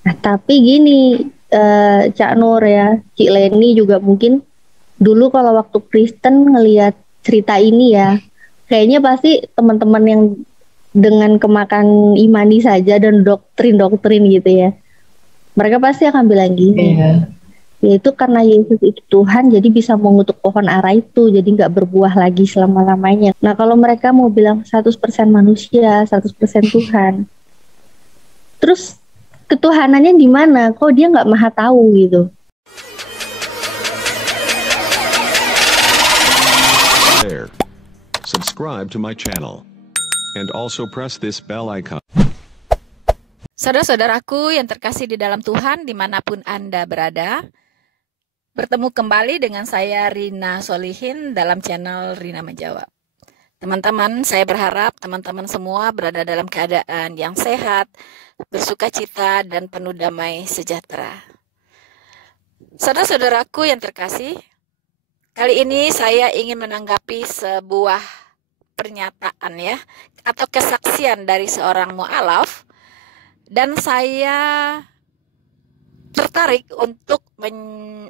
Nah, tapi gini, Cak Nur ya, Cik Leni juga mungkin dulu kalau waktu Kristen ngelihat cerita ini ya, kayaknya pasti teman-teman yang dengan kemakan imani saja dan doktrin-doktrin gitu ya, mereka pasti akan bilang gini, Iya. yaitu karena Yesus itu Tuhan, jadi bisa mengutuk pohon ara itu, jadi nggak berbuah lagi selama-lamanya. Nah, kalau mereka mau bilang 100% manusia, 100% Tuhan, terus ketuhanannya di mana? Kok dia nggak maha tahu gitu? There. Subscribe to my channel. And also press this bell icon. Saudara-saudaraku yang terkasih di dalam Tuhan, dimanapun Anda berada, bertemu kembali dengan saya Rina Solihin dalam channel Rina Menjawab. Teman-teman, saya berharap teman-teman semua berada dalam keadaan yang sehat, bersukacita, dan penuh damai sejahtera. Saudara-saudaraku yang terkasih, kali ini saya ingin menanggapi sebuah pernyataan ya, atau kesaksian dari seorang mu'alaf, dan saya tertarik untuk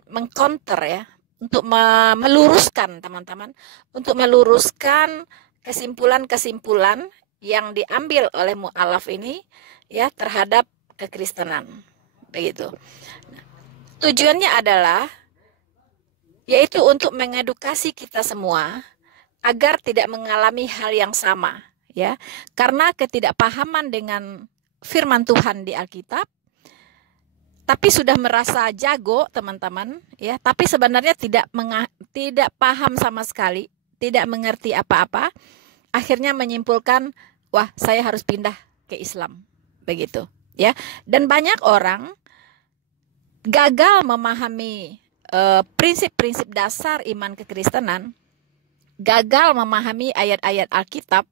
mengcounter ya, untuk meluruskan teman-teman, untuk meluruskan kesimpulan-kesimpulan yang diambil oleh mu'alaf ini ya terhadap kekristenan. Begitu. Tujuannya adalah yaitu untuk mengedukasi kita semua agar tidak mengalami hal yang sama ya. Karena ketidakpahaman dengan firman Tuhan di Alkitab, tapi sudah merasa jago teman-teman ya, tapi sebenarnya tidak paham sama sekali, tidak mengerti apa-apa, akhirnya menyimpulkan, wah saya harus pindah ke Islam, begitu ya. Dan banyak orang gagal memahami prinsip-prinsip dasar iman kekristenan, gagal memahami ayat-ayat Alkitab,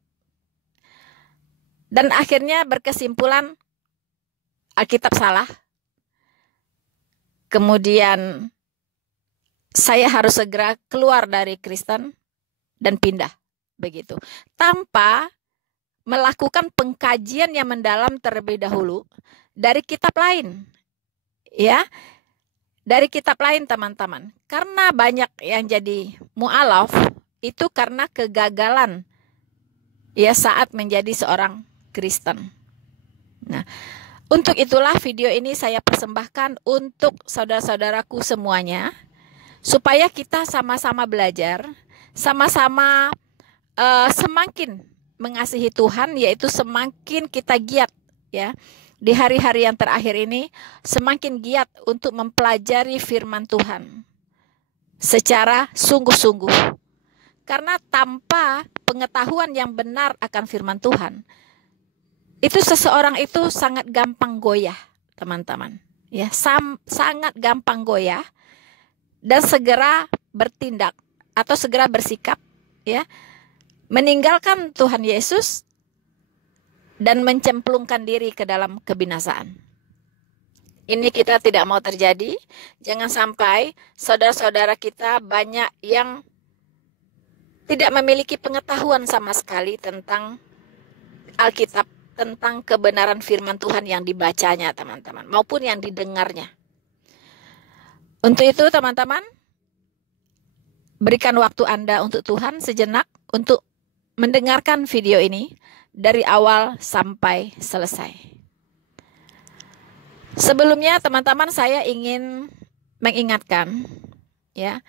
dan akhirnya berkesimpulan Alkitab salah. Kemudian saya harus segera keluar dari Kristen dan pindah, begitu. Tanpa melakukan pengkajian yang mendalam terlebih dahulu dari kitab lain. Ya, dari kitab lain teman-teman. Karena banyak yang jadi mu'alaf itu karena kegagalan ya saat menjadi seorang Kristen. Nah, untuk itulah video ini saya persembahkan untuk saudara-saudaraku semuanya, supaya kita sama-sama belajar, sama-sama semakin mengasihi Tuhan, yaitu semakin kita giat ya di hari-hari yang terakhir ini, semakin giat untuk mempelajari firman Tuhan secara sungguh-sungguh. Karena tanpa pengetahuan yang benar akan firman Tuhan, itu seseorang itu sangat gampang goyah, teman-teman. Ya, sangat gampang goyah dan segera bertindak atau segera bersikap, ya, meninggalkan Tuhan Yesus dan mencemplungkan diri ke dalam kebinasaan. Ini kita tidak mau terjadi. Jangan sampai saudara-saudara kita banyak yang tidak memiliki pengetahuan sama sekali tentang Alkitab, tentang kebenaran firman Tuhan yang dibacanya teman-teman, maupun yang didengarnya. Untuk itu teman-teman, berikan waktu Anda untuk Tuhan sejenak untuk mendengarkan video ini dari awal sampai selesai. Sebelumnya teman-teman, saya ingin mengingatkan ya,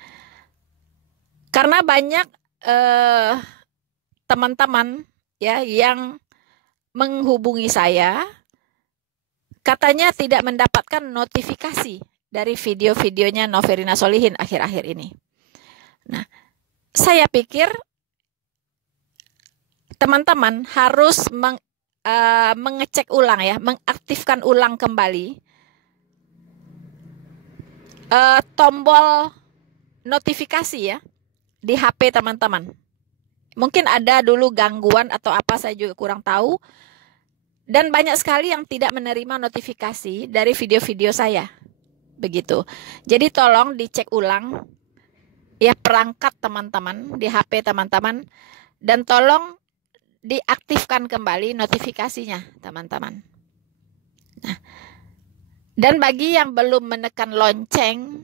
karena banyak teman-teman ya yang menghubungi saya, katanya tidak mendapatkan notifikasi dari video-videonya Noverina Solihin akhir-akhir ini. Nah, saya pikir teman-teman harus mengecek ulang ya, mengaktifkan ulang kembali tombol notifikasi ya di HP teman-teman. Mungkin ada dulu gangguan atau apa, saya juga kurang tahu. Dan banyak sekali yang tidak menerima notifikasi dari video-video saya. Begitu. Jadi tolong dicek ulang ya perangkat teman-teman di HP teman-teman, dan tolong diaktifkan kembali notifikasinya teman-teman. Nah, Dan bagi yang belum menekan lonceng,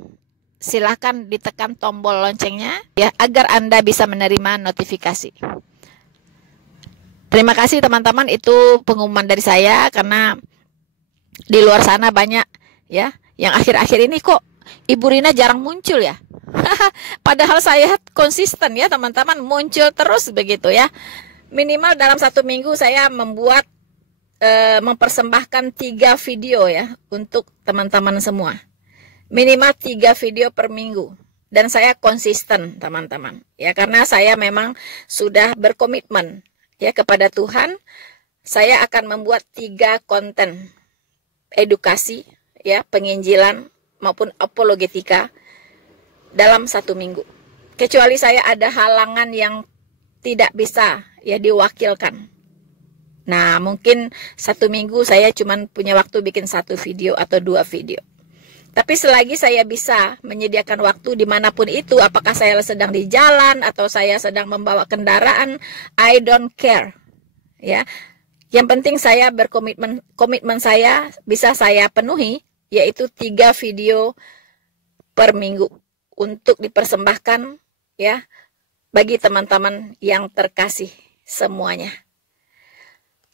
silakan ditekan tombol loncengnya ya, agar Anda bisa menerima notifikasi. Terima kasih teman-teman, itu pengumuman dari saya, karena di luar sana banyak ya yang akhir-akhir ini kok Ibu Rina jarang muncul ya. Padahal saya konsisten ya teman-teman, muncul terus begitu ya. Minimal dalam 1 minggu saya mempersembahkan 3 video ya untuk teman-teman semua. Minimal 3 video per minggu. Dan saya konsisten teman-teman ya, karena saya memang sudah berkomitmen ya kepada Tuhan. Saya akan membuat 3 konten edukasi ya, penginjilan maupun apologetika dalam 1 minggu. Kecuali saya ada halangan yang tidak bisa ya diwakilkan. Nah, mungkin 1 minggu saya cuma punya waktu bikin 1 video atau 2 video. Tapi selagi saya bisa menyediakan waktu dimanapun itu, apakah saya sedang di jalan atau saya sedang membawa kendaraan, I don't care. Ya, yang penting saya komitmen saya bisa saya penuhi, yaitu 3 video per minggu untuk dipersembahkan ya bagi teman-teman yang terkasih semuanya.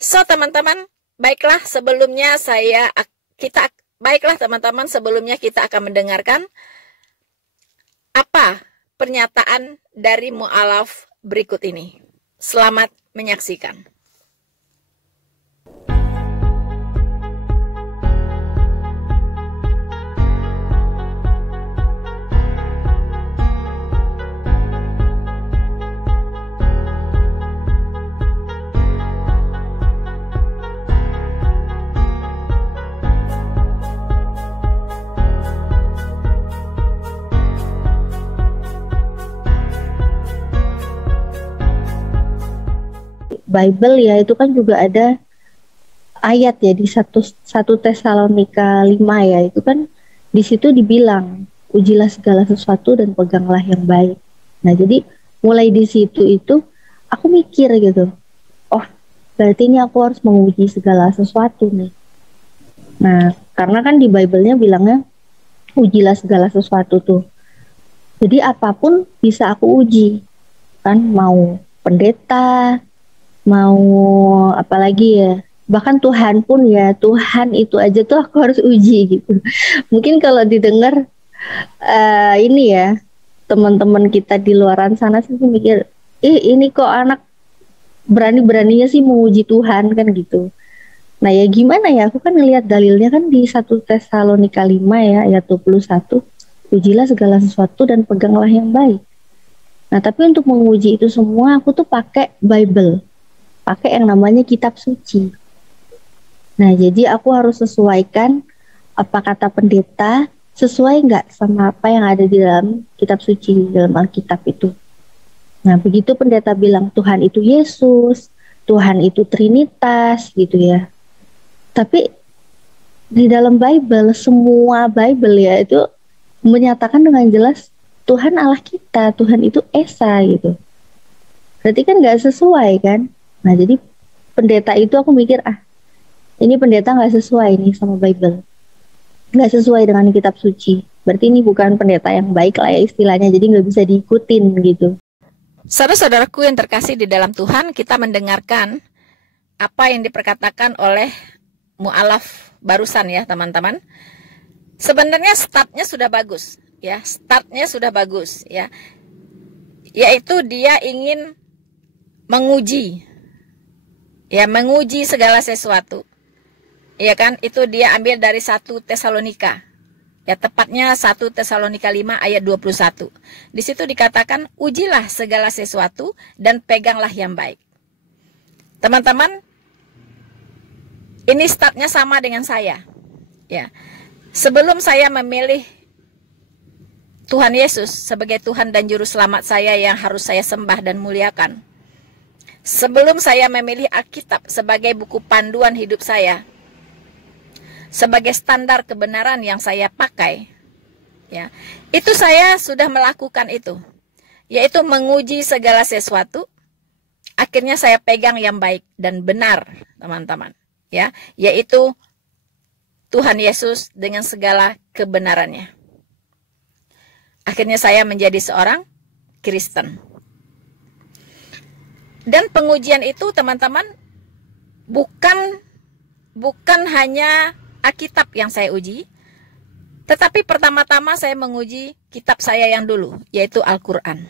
So teman-teman, baiklah teman-teman, sebelumnya kita akan mendengarkan apa pernyataan dari mu'alaf berikut ini. Selamat menyaksikan. Bible ya, itu kan juga ada ayat ya di 1 Tesalonika 5 ya, itu kan di situ dibilang ujilah segala sesuatu dan peganglah yang baik. Nah, jadi mulai di situ itu aku mikir gitu, oh berarti ini aku harus menguji segala sesuatu nih. Nah, karena kan di Bible-nya bilangnya ujilah segala sesuatu tuh. Jadi apapun bisa aku uji, kan, mau pendeta, mau apalagi ya, bahkan Tuhan pun ya, Tuhan itu aja tuh aku harus uji gitu. Mungkin kalau didengar ini ya, teman-teman kita di luaran sana sih mikir, ini kok anak berani-beraninya sih menguji Tuhan kan gitu. Nah ya gimana ya, aku kan ngelihat dalilnya kan di 1 Tesalonika 5 ya ayat 21, ujilah segala sesuatu dan peganglah yang baik. Nah tapi untuk menguji itu semua aku tuh pakai Bible, pakai yang namanya kitab suci. Nah jadi aku harus sesuaikan apa kata pendeta, sesuai nggak sama apa yang ada di dalam kitab suci, dalam Alkitab itu. Nah begitu pendeta bilang Tuhan itu Yesus, Tuhan itu Trinitas gitu ya. Tapi di dalam Bible, semua Bible ya itu menyatakan dengan jelas Tuhan Allah kita, Tuhan itu Esa gitu. Berarti kan nggak sesuai kan. Nah jadi pendeta itu aku mikir, ini pendeta nggak sesuai nih sama Bible, nggak sesuai dengan kitab suci. Berarti ini bukan pendeta yang baik lah ya istilahnya, jadi nggak bisa diikutin gitu. Saudara-saudaraku yang terkasih di dalam Tuhan, kita mendengarkan apa yang diperkatakan oleh mu'alaf barusan ya teman-teman. Sebenarnya startnya sudah bagus ya, yaitu dia ingin menguji segala sesuatu. Ya kan? Itu dia ambil dari 1 Tesalonika. Ya, tepatnya 1 Tesalonika 5 ayat 21. Di situ dikatakan, ujilah segala sesuatu dan peganglah yang baik. Teman-teman, ini startnya sama dengan saya. Ya. Sebelum saya memilih Tuhan Yesus sebagai Tuhan dan Juru Selamat saya yang harus saya sembah dan muliakan, sebelum saya memilih Alkitab sebagai buku panduan hidup saya, sebagai standar kebenaran yang saya pakai, ya, itu saya sudah melakukan itu, yaitu menguji segala sesuatu. Akhirnya saya pegang yang baik dan benar, teman-teman, ya, yaitu Tuhan Yesus dengan segala kebenarannya. Akhirnya saya menjadi seorang Kristen. Dan pengujian itu teman-teman bukan hanya Alkitab yang saya uji, tetapi pertama-tama saya menguji kitab saya yang dulu, yaitu Al-Quran.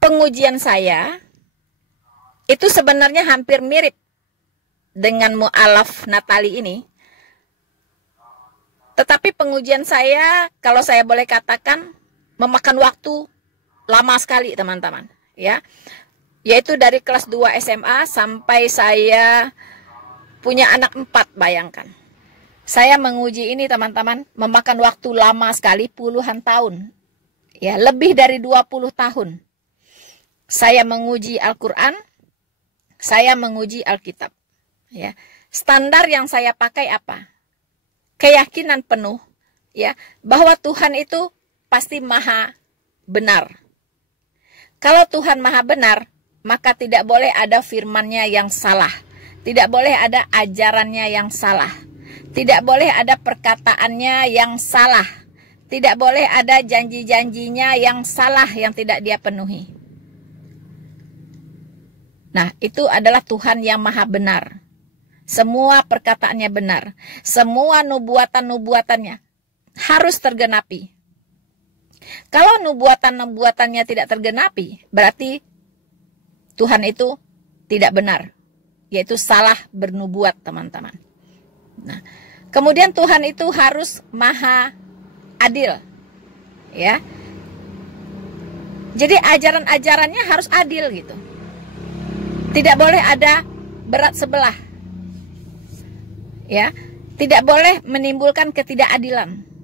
Pengujian saya itu sebenarnya hampir mirip dengan mu'alaf Natali ini. Tetapi pengujian saya, kalau saya boleh katakan, memakan waktu lama sekali teman-teman. Ya, yaitu dari kelas 2 SMA sampai saya punya anak 4, bayangkan. Saya menguji ini teman-teman, memakan waktu lama sekali, puluhan tahun. Ya, lebih dari 20 tahun. Saya menguji Al-Quran, saya menguji Alkitab. Ya, standar yang saya pakai apa? Keyakinan penuh, ya, bahwa Tuhan itu pasti maha benar. Kalau Tuhan maha benar, maka tidak boleh ada firman-Nya yang salah. Tidak boleh ada ajarannya yang salah. Tidak boleh ada perkataannya yang salah. Tidak boleh ada janji-janjinya yang salah yang tidak dia penuhi. Nah, itu adalah Tuhan yang maha benar. Semua perkataannya benar. Semua nubuatan-nubuatannya harus tergenapi. Kalau nubuatan-nubuatannya tidak tergenapi, berarti Tuhan itu tidak benar, yaitu salah bernubuat, teman-teman. Nah, kemudian Tuhan itu harus maha adil, ya. Jadi ajaran-ajarannya harus adil gitu. Tidak boleh ada berat sebelah, ya. Tidak boleh menimbulkan ketidakadilan.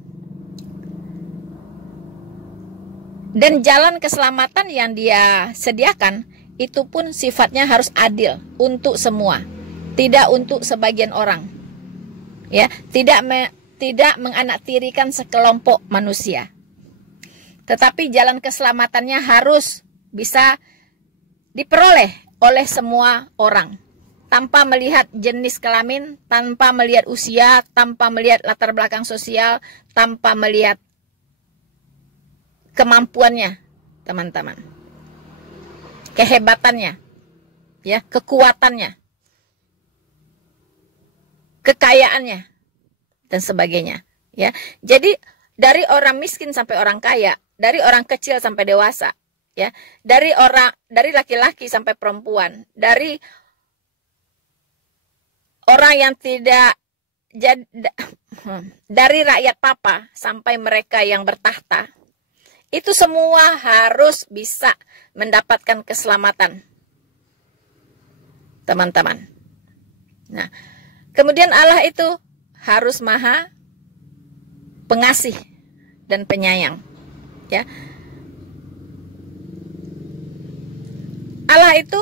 Dan jalan keselamatan yang dia sediakan itu pun sifatnya harus adil untuk semua, tidak untuk sebagian orang. Ya, tidak menganaktirikan sekelompok manusia. Tetapi jalan keselamatannya harus bisa diperoleh oleh semua orang, tanpa melihat jenis kelamin, tanpa melihat usia, tanpa melihat latar belakang sosial, tanpa melihat kemampuannya, teman-teman, kehebatannya, ya, kekuatannya, kekayaannya, dan sebagainya, ya. Jadi dari orang miskin sampai orang kaya, dari orang kecil sampai dewasa, ya, dari laki-laki sampai perempuan, dari orang yang tidak dari rakyat papa sampai mereka yang bertahta, itu semua harus bisa mendapatkan keselamatan, teman-teman. Nah, kemudian Allah itu harus maha pengasih dan penyayang, ya. Allah itu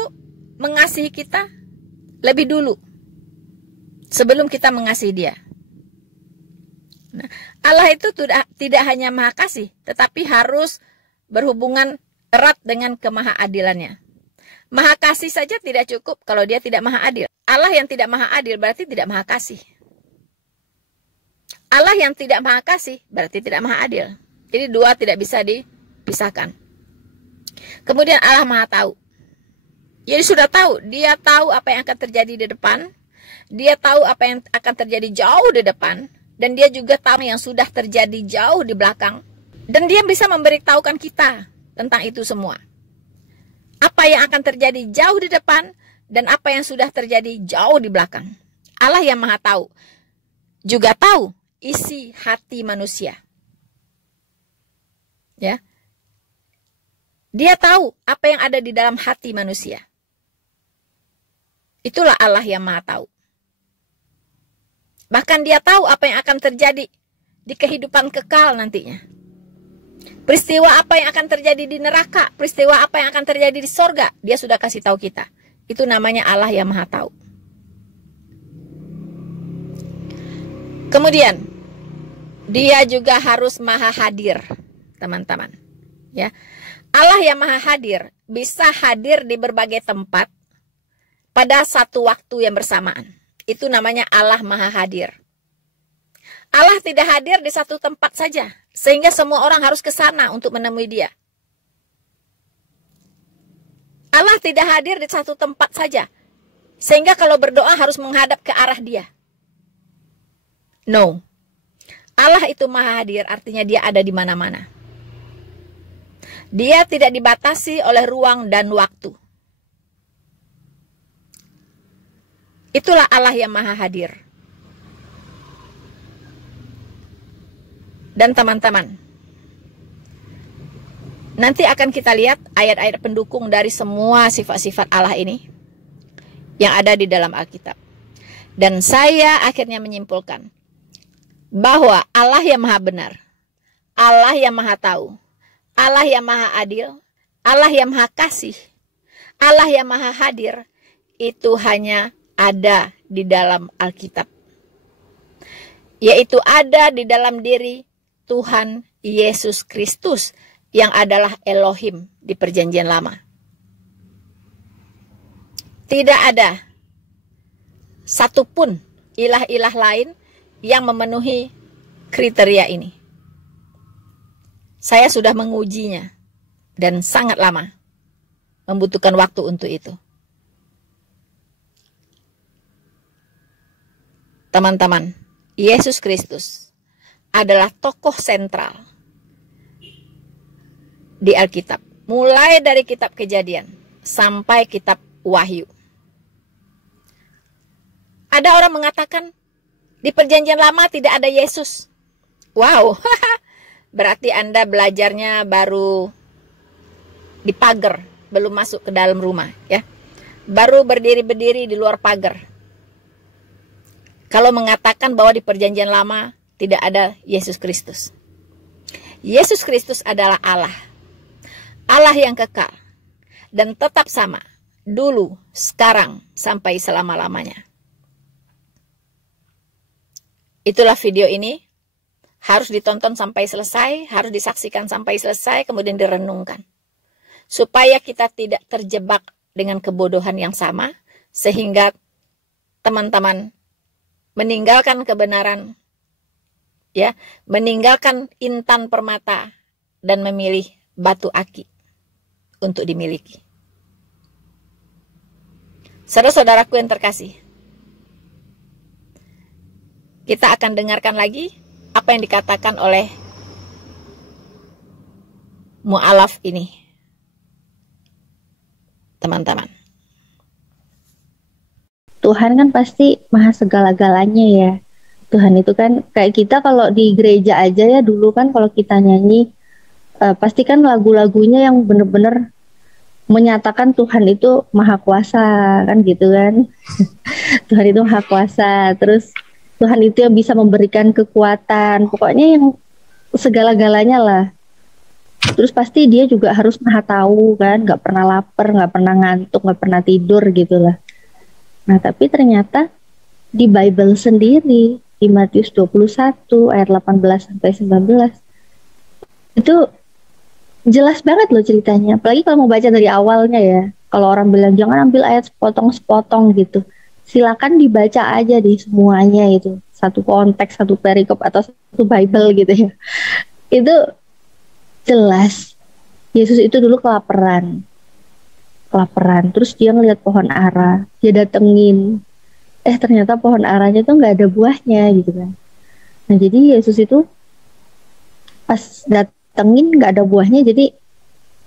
mengasihi kita lebih dulu sebelum kita mengasihi Dia. Nah, Allah itu tidak hanya maha kasih, tetapi harus berhubungan erat dengan kemahaadilannya. Maha kasih saja tidak cukup kalau Dia tidak maha adil. Allah yang tidak maha adil berarti tidak maha kasih. Allah yang tidak maha kasih berarti tidak maha adil. Jadi dua tidak bisa dipisahkan. Kemudian Allah maha tahu. Jadi sudah tahu, Dia tahu apa yang akan terjadi di depan, Dia tahu apa yang akan terjadi jauh di depan, dan Dia juga tahu yang sudah terjadi jauh di belakang. Dan Dia bisa memberitahukan kita tentang itu semua. Apa yang akan terjadi jauh di depan, dan apa yang sudah terjadi jauh di belakang. Allah yang maha tahu, juga tahu isi hati manusia. Ya, Dia tahu apa yang ada di dalam hati manusia. Itulah Allah yang maha tahu. Bahkan Dia tahu apa yang akan terjadi di kehidupan kekal nantinya. Peristiwa apa yang akan terjadi di neraka, peristiwa apa yang akan terjadi di sorga, Dia sudah kasih tahu kita. Itu namanya Allah yang maha tahu. Kemudian, Dia juga harus maha hadir, teman-teman. Ya, Allah yang maha hadir bisa hadir di berbagai tempat, pada satu waktu yang bersamaan. Itu namanya Allah Maha Hadir. Allah tidak hadir di satu tempat saja, sehingga semua orang harus ke sana untuk menemui Dia. Allah tidak hadir di satu tempat saja, sehingga kalau berdoa harus menghadap ke arah Dia. No. Allah itu Maha Hadir, artinya Dia ada di mana-mana. Dia tidak dibatasi oleh ruang dan waktu. Itulah Allah yang Maha Hadir. Dan teman-teman, nanti akan kita lihat ayat-ayat pendukung dari semua sifat-sifat Allah ini yang ada di dalam Alkitab. Dan saya akhirnya menyimpulkan bahwa Allah yang Maha Benar, Allah yang Maha Tahu, Allah yang Maha Adil, Allah yang Maha Kasih, Allah yang Maha Hadir, itu hanya ada di dalam Alkitab. Yaitu ada di dalam diri Tuhan Yesus Kristus yang adalah Elohim di Perjanjian Lama. Tidak ada satupun ilah-ilah lain yang memenuhi kriteria ini. Saya sudah mengujinya dan sangat lama, membutuhkan waktu untuk itu. Teman-teman, Yesus Kristus adalah tokoh sentral di Alkitab, mulai dari kitab Kejadian sampai kitab Wahyu. Ada orang mengatakan di Perjanjian Lama tidak ada Yesus. Wow, berarti Anda belajarnya baru di pagar, belum masuk ke dalam rumah, ya. Baru berdiri-berdiri di luar pagar. Kalau mengatakan bahwa di Perjanjian Lama tidak ada Yesus Kristus. Yesus Kristus adalah Allah. Allah yang kekal dan tetap sama dulu, sekarang, sampai selama-lamanya. Itulah video ini. Harus ditonton sampai selesai, harus disaksikan sampai selesai, kemudian direnungkan. Supaya kita tidak terjebak dengan kebodohan yang sama, sehingga teman-teman meninggalkan kebenaran, ya, meninggalkan intan permata dan memilih batu aki untuk dimiliki. Saudara-saudaraku yang terkasih, kita akan dengarkan lagi apa yang dikatakan oleh mu'alaf ini, teman-teman. Tuhan kan pasti maha segala-galanya ya. Tuhan itu kan kayak kita kalau di gereja aja ya, dulu kan kalau kita nyanyi pasti kan lagu-lagunya yang bener-bener menyatakan Tuhan itu maha kuasa kan gitu kan. Tuhan itu maha kuasa, terus Tuhan itu yang bisa memberikan kekuatan, pokoknya yang segala-galanya lah. Terus pasti dia juga harus maha tahu kan, gak pernah lapar, gak pernah ngantuk, gak pernah tidur gitu lah. Nah tapi ternyata di Bible sendiri, di Matius 21 ayat 18-19, itu jelas banget loh ceritanya. Apalagi kalau mau baca dari awalnya ya, kalau orang bilang jangan ambil ayat sepotong-sepotong gitu, silakan dibaca aja di semuanya itu, satu konteks, satu perikop atau satu Bible gitu ya. Itu jelas Yesus itu dulu kelaparan, terus dia ngeliat pohon ara, dia datengin, ternyata pohon aranya tuh nggak ada buahnya gitu kan. Nah jadi Yesus itu pas datengin nggak ada buahnya, jadi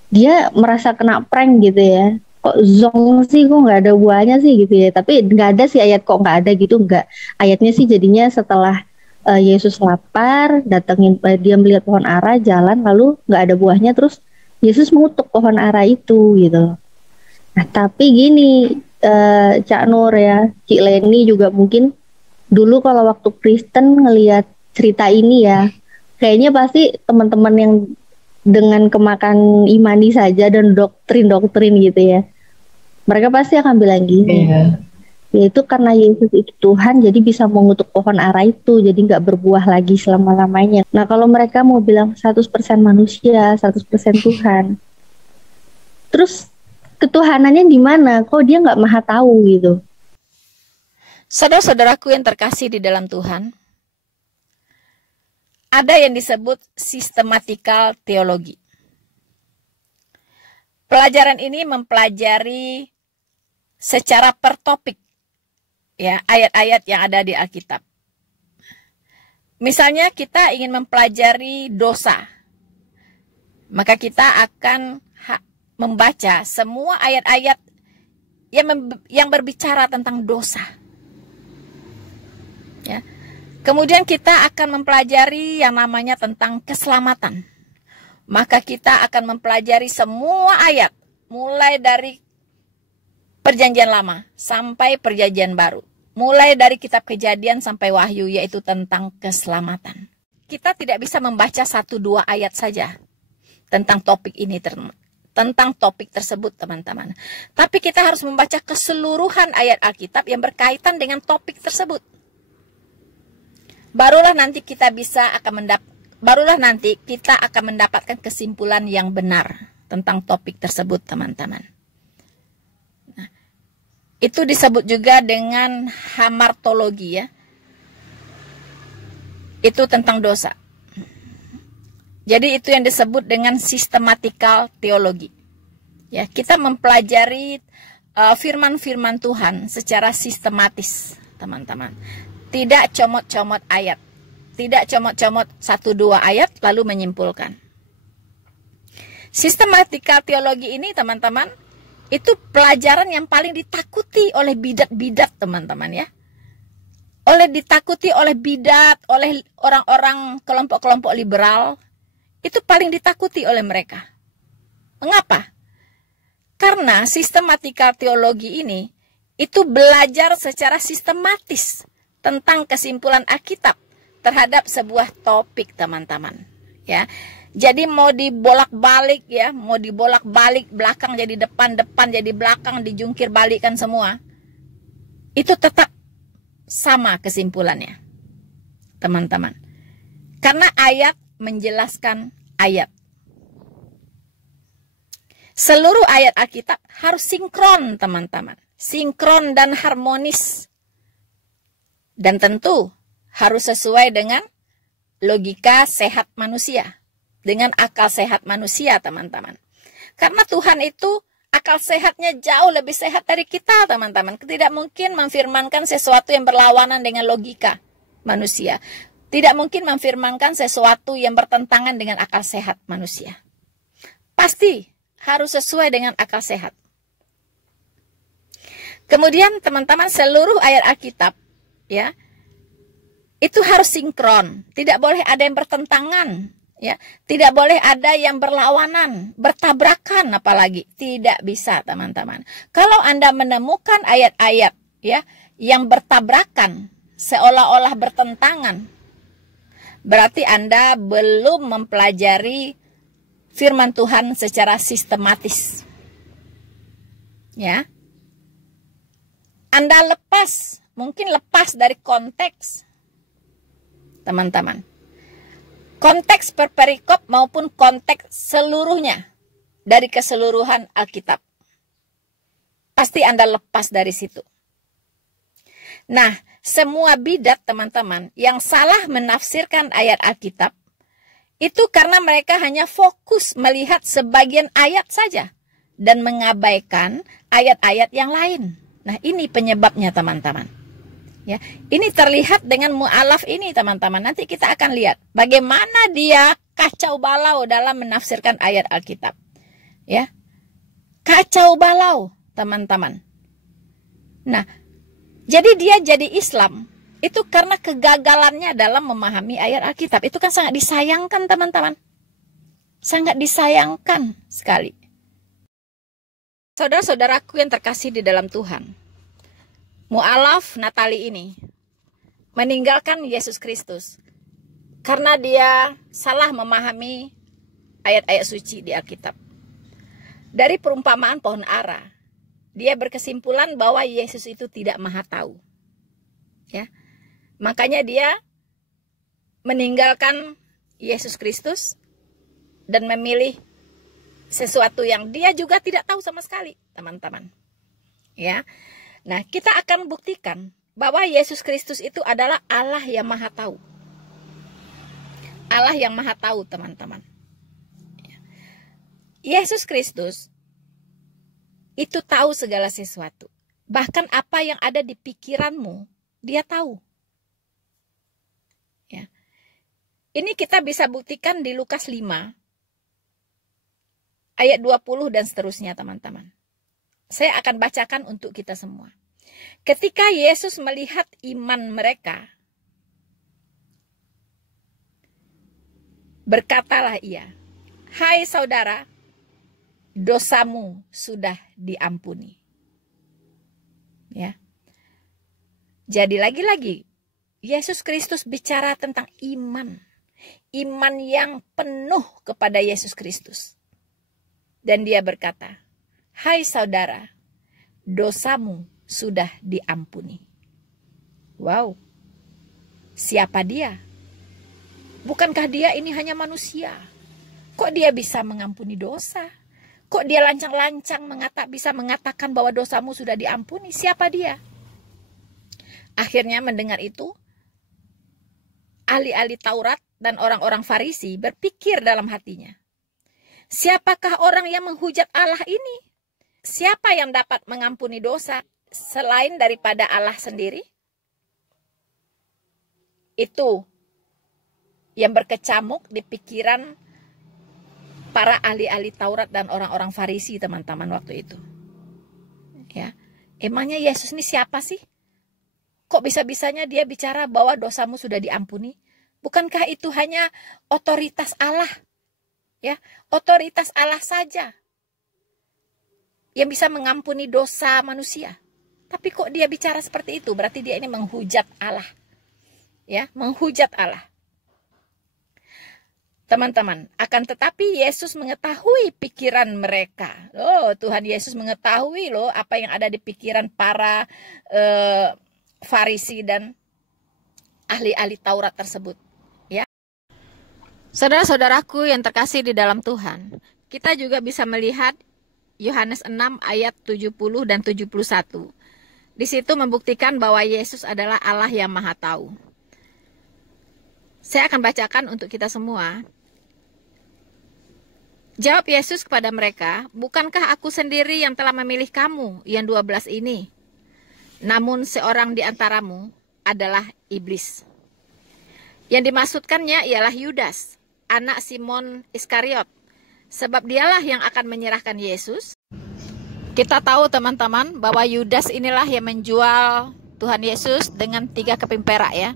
dia merasa kena prank gitu ya. Kok zong sih, kok nggak ada buahnya sih gitu ya. Tapi nggak ada sih ayat kok nggak ada gitu, nggak. Ayatnya sih jadinya setelah Yesus lapar, datengin, dia melihat pohon ara, jalan, lalu nggak ada buahnya, terus Yesus mengutuk pohon ara itu gitu. Nah tapi gini, Cak Nur ya, Cik Leni juga mungkin dulu kalau waktu Kristen ngelihat cerita ini ya, kayaknya pasti teman-teman yang dengan kemakan imani saja dan doktrin-doktrin gitu ya, mereka pasti akan bilang gini, yaitu karena Yesus itu Tuhan, jadi bisa mengutuk pohon ara itu, jadi nggak berbuah lagi selama-lamanya. Nah kalau mereka mau bilang 100% manusia, 100% Tuhan, terus ketuhanannya di mana? Kok dia nggak maha tahu gitu? Saudara-saudaraku yang terkasih di dalam Tuhan, ada yang disebut sistematikal teologi. Pelajaran ini mempelajari secara per topik ya ayat-ayat yang ada di Alkitab. Misalnya kita ingin mempelajari dosa, maka kita akan membaca semua ayat-ayat yang berbicara tentang dosa. Ya. Kemudian kita akan mempelajari yang namanya tentang keselamatan. Maka kita akan mempelajari semua ayat, mulai dari Perjanjian Lama sampai Perjanjian Baru. Mulai dari kitab Kejadian sampai Wahyu, yaitu tentang keselamatan. Kita tidak bisa membaca 1-2 ayat saja tentang topik ini, tentang topik tersebut, teman-teman. Tapi kita harus membaca keseluruhan ayat Alkitab yang berkaitan dengan topik tersebut. Barulah nanti kita akan mendapatkan kesimpulan yang benar tentang topik tersebut, teman-teman. Nah, itu disebut juga dengan hamartologi ya. Itu tentang dosa. Jadi itu yang disebut dengan sistematikal teologi. Ya, kita mempelajari firman-firman Tuhan secara sistematis, teman-teman. Tidak comot-comot ayat. Tidak comot-comot 1-2 ayat lalu menyimpulkan. Sistematika teologi ini, teman-teman, itu pelajaran yang paling ditakuti oleh bidat-bidat, teman-teman ya. Ditakuti oleh bidat, oleh orang-orang kelompok-kelompok liberal. Itu paling ditakuti oleh mereka. Mengapa? Karena sistematika teologi ini itu belajar secara sistematis tentang kesimpulan Alkitab terhadap sebuah topik, teman-teman. Ya. Jadi mau dibolak-balik ya, mau dibolak-balik, belakang jadi depan, depan jadi belakang, dijungkir balikkan semua. Itu tetap sama kesimpulannya, teman-teman. Karena ayat menjelaskan ayat. Seluruh ayat Alkitab harus sinkron, teman-teman. Sinkron dan harmonis. Dan tentu harus sesuai dengan logika sehat manusia. Dengan akal sehat manusia, teman-teman. Karena Tuhan itu akal sehatnya jauh lebih sehat dari kita, teman-teman. Tidak mungkin memfirmankan sesuatu yang berlawanan dengan logika manusia. Tidak mungkin memfirmankan sesuatu yang bertentangan dengan akal sehat manusia. Pasti harus sesuai dengan akal sehat. Kemudian, teman-teman, seluruh ayat Alkitab ya, itu harus sinkron, tidak boleh ada yang bertentangan, ya, tidak boleh ada yang berlawanan, bertabrakan, apalagi tidak bisa, teman-teman. Kalau Anda menemukan ayat-ayat ya yang bertabrakan, seolah-olah bertentangan, berarti Anda belum mempelajari firman Tuhan secara sistematis, ya. Anda mungkin lepas dari konteks, teman-teman. Konteks per perikop maupun konteks seluruhnya dari keseluruhan Alkitab. Pasti Anda lepas dari situ. Nah, semua bidat, teman-teman, yang salah menafsirkan ayat Alkitab, itu karena mereka hanya fokus melihat sebagian ayat saja dan mengabaikan ayat-ayat yang lain. Nah, ini penyebabnya, teman-teman. Ya, ini terlihat dengan mu'alaf ini, teman-teman. Nanti kita akan lihat bagaimana dia kacau balau dalam menafsirkan ayat Alkitab. Ya. Kacau balau, teman-teman. Nah, jadi dia jadi Islam itu karena kegagalannya dalam memahami ayat Alkitab. Itu kan sangat disayangkan, teman-teman. Sangat disayangkan sekali. Saudara-saudaraku yang terkasih di dalam Tuhan, mu'alaf Natali ini meninggalkan Yesus Kristus karena dia salah memahami ayat-ayat suci di Alkitab. Dari perumpamaan pohon ara, dia berkesimpulan bahwa Yesus itu tidak maha tahu. Ya. Makanya dia meninggalkan Yesus Kristus dan memilih sesuatu yang dia juga tidak tahu sama sekali, teman-teman. Ya. Nah, kita akan buktikan bahwa Yesus Kristus itu adalah Allah yang Maha Tahu. Allah yang Maha Tahu, teman-teman. Yesus Kristus itu tahu segala sesuatu. Bahkan apa yang ada di pikiranmu, dia tahu. Ya. Ini kita bisa buktikan di Lukas 5 ayat 20 dan seterusnya, teman-teman. Saya akan bacakan untuk kita semua. Ketika Yesus melihat iman mereka, berkatalah ia, "Hai saudara, dosamu sudah diampuni." Ya. Jadi lagi-lagi Yesus Kristus bicara tentang iman. Iman yang penuh kepada Yesus Kristus. Dan dia berkata, "Hai saudara, dosamu sudah diampuni." Wow. Siapa dia? Bukankah dia ini hanya manusia? Kok dia bisa mengampuni dosa? Kok dia lancang-lancang bisa mengatakan bahwa dosamu sudah diampuni? Siapa dia? Akhirnya mendengar itu, ahli-ahli Taurat dan orang-orang Farisi berpikir dalam hatinya, siapakah orang yang menghujat Allah ini? Siapa yang dapat mengampuni dosa selain daripada Allah sendiri? Itu yang berkecamuk di pikiran para ahli-ahli Taurat dan orang-orang Farisi, teman-teman, waktu itu. Ya, emangnya Yesus ini siapa sih? Kok bisa-bisanya dia bicara bahwa dosamu sudah diampuni? Bukankah itu hanya otoritas Allah? Ya, otoritas Allah saja yang bisa mengampuni dosa manusia. Tapi kok dia bicara seperti itu? Berarti dia ini menghujat Allah. Ya, menghujat Allah. Teman-teman, akan tetapi Yesus mengetahui pikiran mereka. Oh, Tuhan Yesus mengetahui loh apa yang ada di pikiran para Farisi dan ahli-ahli Taurat tersebut. Ya. Saudara-saudaraku yang terkasih di dalam Tuhan, kita juga bisa melihat Yohanes 6 ayat 70 dan 71. Di situ membuktikan bahwa Yesus adalah Allah yang Maha Tahu. Saya akan bacakan untuk kita semua. Jawab Yesus kepada mereka, "Bukankah aku sendiri yang telah memilih kamu, yang 12 ini? Namun seorang di antaramu adalah iblis." Yang dimaksudkannya ialah Yudas, anak Simon Iskariot. Sebab dialah yang akan menyerahkan Yesus. Kita tahu, teman-teman, bahwa Yudas inilah yang menjual Tuhan Yesus dengan 3 keping perak, ya.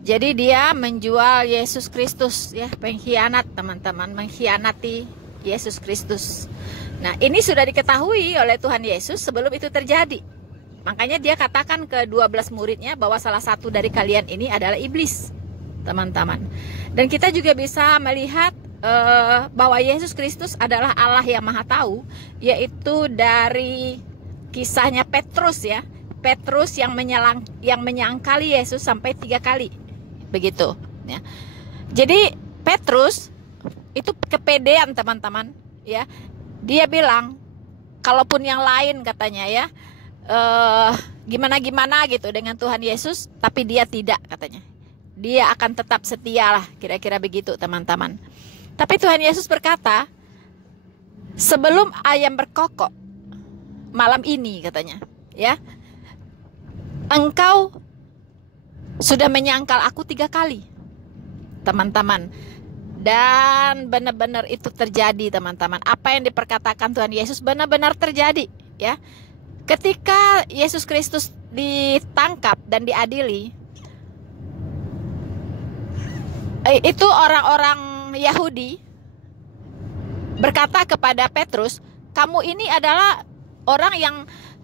Jadi dia menjual Yesus Kristus, ya, pengkhianat, teman-teman, mengkhianati Yesus Kristus. Nah, ini sudah diketahui oleh Tuhan Yesus sebelum itu terjadi. Makanya dia katakan ke 12 muridnya bahwa salah satu dari kalian ini adalah iblis, teman-teman. Dan kita juga bisa melihat bahwa Yesus Kristus adalah Allah yang Maha Tahu, yaitu dari kisahnya Petrus, ya. Petrus yang menyangkali Yesus sampai 3 kali. Begitu, ya. Jadi Petrus itu kepedean, teman-teman, ya. Dia bilang, kalaupun yang lain katanya, ya, gimana-gimana gitu dengan Tuhan Yesus, tapi dia tidak, katanya. Dia akan tetap setia lah, kira-kira begitu, teman-teman. Tapi Tuhan Yesus berkata, sebelum ayam berkokok malam ini, katanya, ya, engkau sudah menyangkal aku 3 kali, teman-teman. Dan benar-benar itu terjadi, teman-teman. Apa yang diperkatakan Tuhan Yesus benar-benar terjadi, ya. Ketika Yesus Kristus ditangkap dan diadili, itu orang-orang Yahudi berkata kepada Petrus, "Kamu ini adalah orang yang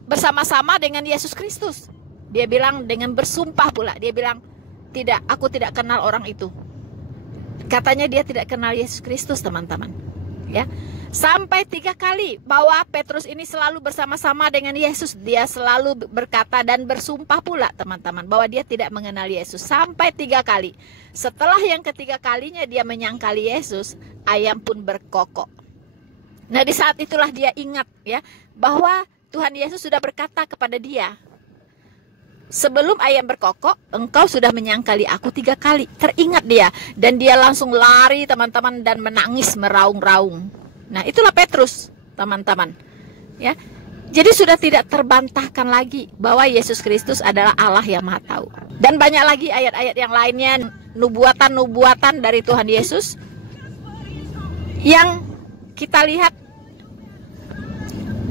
bersama-sama dengan Yesus Kristus." Dia bilang dengan bersumpah pula, dia bilang, "Tidak, aku tidak kenal orang itu." Katanya dia tidak kenal Yesus Kristus, teman-teman, ya. Sampai 3 kali bahwa Petrus ini selalu bersama-sama dengan Yesus. Dia selalu berkata dan bersumpah pula, teman-teman, bahwa dia tidak mengenal Yesus. Sampai 3 kali. Setelah yang ketiga kalinya dia menyangkali Yesus, ayam pun berkokok. Nah, di saat itulah dia ingat ya bahwa Tuhan Yesus sudah berkata kepada dia, sebelum ayam berkokok, engkau sudah menyangkali aku 3 kali. Teringat dia, dan dia langsung lari teman-teman dan menangis meraung-raung. Nah, itulah Petrus, teman-teman. Ya, jadi sudah tidak terbantahkan lagi bahwa Yesus Kristus adalah Allah yang Maha Tahu. Dan banyak lagi ayat-ayat yang lainnya, nubuatan-nubuatan dari Tuhan Yesus yang kita lihat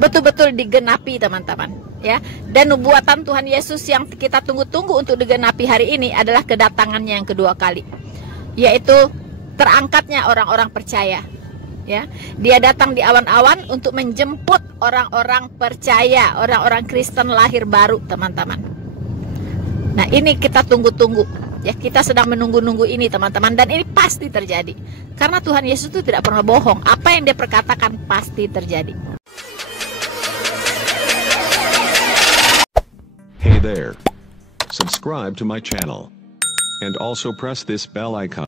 betul-betul digenapi, teman-teman, ya. Dan nubuatan Tuhan Yesus yang kita tunggu-tunggu untuk digenapi hari ini adalah kedatangannya yang kedua kali, yaitu terangkatnya orang-orang percaya, ya. Dia datang di awan-awan untuk menjemput orang-orang percaya, orang-orang Kristen lahir baru, teman-teman. Nah, ini kita tunggu-tunggu. Ya, kita sedang menunggu-nunggu ini, teman-teman, dan ini pasti terjadi. Karena Tuhan Yesus itu tidak pernah bohong. Apa yang dia perkatakan pasti terjadi. Hey there. Subscribe to my channel. And also press this bell icon.